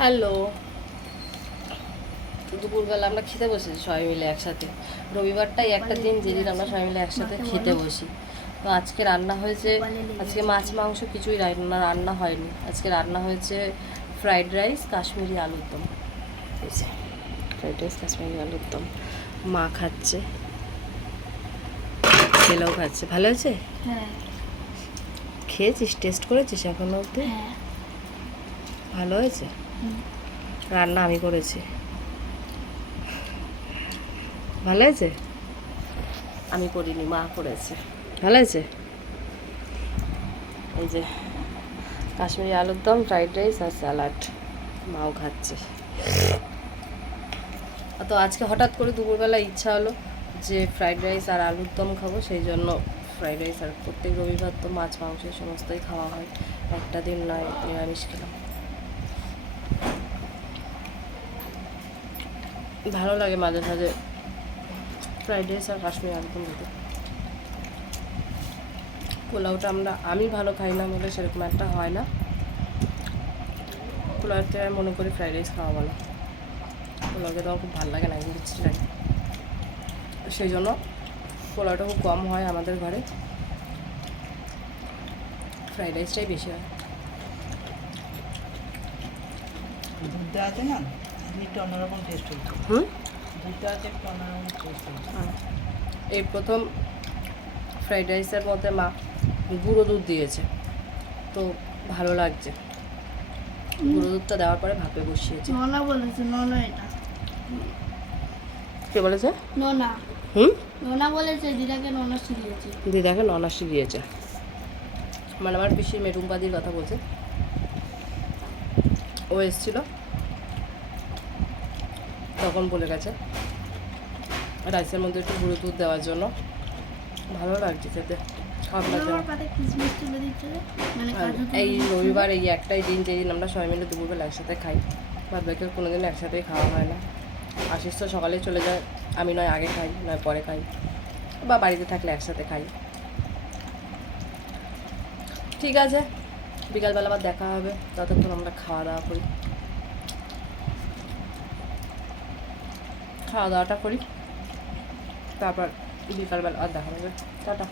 Hello, দুপুরবেলা আমরা খেতে বসেছি সবাই মিলে একসাথে। রবিবারটাই একটা দিন যেদিন আমরা সবাই মিলে একসাথে খেতে বসি। তো আজকে রান্না হয়েছে, আজকে মাছ মাংস কিছুই রান্না হয়নি। আজকে রান্না হয়েছে ফ্রাইড রাইস, কাশ্মীরি আলুর দম। ফ্রাইড রাইস, কাশ্মীরি আলুর দম। মা খাচ্ছে, ছেলেও খাচ্ছে। ভালো হয়েছে? হ্যাঁ। খেয়েছিস, টেস্ট করেছিস এখনো অবধি? হ্যাঁ। ভালো হয়েছে। রান্না আমি করেছি। ভালো হয়েছে? আমি করিনি, মা করেছে। ভালো হয়েছে? এই যে কাশ্মীরি আলুর দম, ফ্রাইড রাইস আর স্যালাড, মাও খাচ্ছে। তো আজকে হঠাৎ করে দুপুরবেলা ইচ্ছা হলো যে ফ্রাইড রাইস আর আলুর দম খাবো, সেই জন্য ফ্রাইড রাইস। আর প্রত্যেক রবিবার তো মাছ মাংস সমস্তই খাওয়া হয়, একটা দিন নয় নিরামিষ খেলাম। ভালো লাগে মাঝে মাঝে ফ্রাইড রাইস আর কাশ্মীরি আলুর দম খেতে। পোলাওটা আমি ভালো খাই না বলে সেরকম একটা হয় না। পোলাওর থেকে আমি মনে করি ফ্রাইড রাইস খাওয়া ভালো। পোলাওকে তো আমার খুব ভালো লাগে না, মিষ্টি লাগে, সেই জন্য পোলাওটা খুব কম হয় আমাদের ঘরে, ফ্রাইড রাইসটাই বেশি হয়। দুধটা আছে না, দুধটা অন্যরকম টেস্ট হচ্ছে। দুধটা আছে একটু অন্যরকম টেস্ট হচ্ছে। এই প্রথম ফ্রাইড রাইসের মধ্যে মা গুঁড়ো দুধ দিয়েছে, তো ভালো লাগছে। গুঁড়ো দুধটা দেওয়ার পরে ভাপে বসিয়েছে। ননা বলেছে, ননা এটা কে বলেছে? ননা। ননা বলেছে, দিদাকে ননা শিখিয়েছে। দিদাকে ননাসি দিয়েছে, মানে আমার পিসির মেটুম্পাদির কথা বলছে। ও এসেছিল তখন বলে গেছে রাইসের মধ্যে একটু গুঁড়ো দুধ দেওয়ার জন্য। ভালো লাগছে খেতে, খারাপ লাগছে না। কিসমিস তুলে দিচ্ছে, মানে কাজু তুলে এই দিচ্ছে। রবিবার এই একটাই দিন যেদিন আমরা সবাই মিলে দুপুরবেলা একসাথে খাই। বাদ বাকি কোনো দিন একসাথেই খাওয়া হয় না। আশিস তো সকালেই চলে যায়, আমি নয় আগে খাই নয় পরে খাই, বা বাড়িতে থাকলে একসাথে খাই। ঠিক আছে, বিকালবেলা আবার দেখা হবে, ততক্ষণ আমরা খাওয়া দাওয়া করি। খাওয়া দাওয়াটা করি, তারপর বিকালবেলা আর দেখা হবে। টাটা।